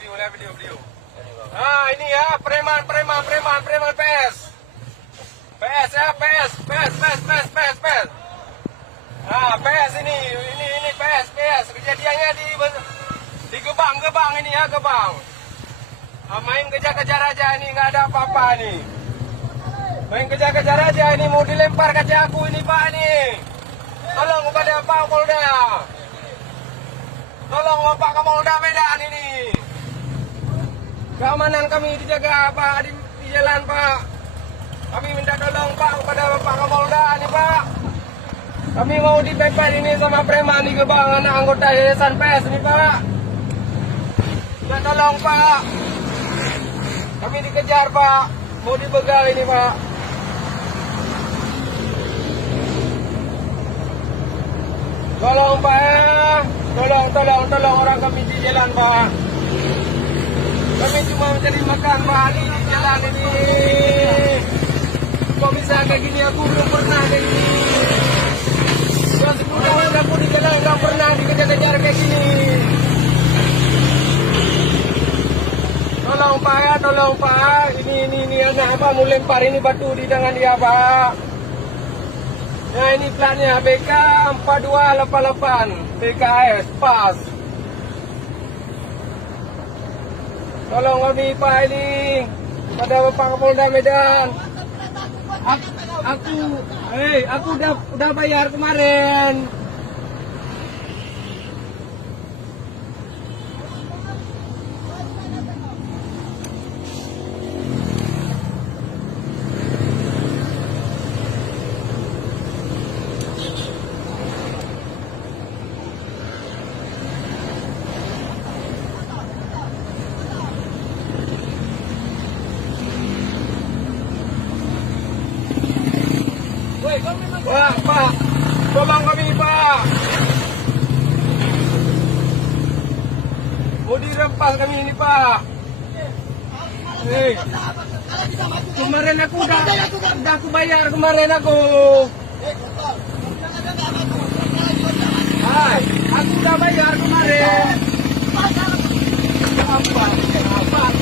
Video. Nah, ini ya preman PS. PS ya, PS. Nah, PS ini PS. Kejadiannya di Gebang ini ya, Gebang. Nah, main kejar-kejar aja ini, nggak ada apa-apa nih. Main kejar-kejar aja ini, mau dilempar kaca aku ini Pak nih. Tolong kepada Pak Polda. Tolong Bapak Kapolda Medan ini. Keamanan kami dijaga Pak di jalan Pak. Kami minta tolong Pak kepada Bapak Kapolda nih Pak. Kami mau dipepet ini sama preman di Gebang, anak anggota yayasan PS nih Pak. Minta tolong Pak. Kami dikejar Pak. Mau dibegal ini Pak. Tolong Pak ya. Tolong orang kami di jalan Pak. Kami cuma mencari makan Pak di jalan ini. Kok bisa kayak gini, aku belum pernah kayak gini. Sudah 10 tahun aku di jalan nggak pernah dikejar-kejar kayak gini. Tolong Pak ya, tolong Pak. Ini anak apa mau lempar ini batu di tangan dia Pak. Nah ini platnya BK 4288 BKS pas. Tolong kami Pak ini pada Bapak Kapolda Medan. Aku udah bayar kemarin. Pak, tolong kami Pak. Mau dirempas kami ini Pak. Kemarin aku udah aku bayar kemarin aku. Aku udah bayar kemarin. Apa?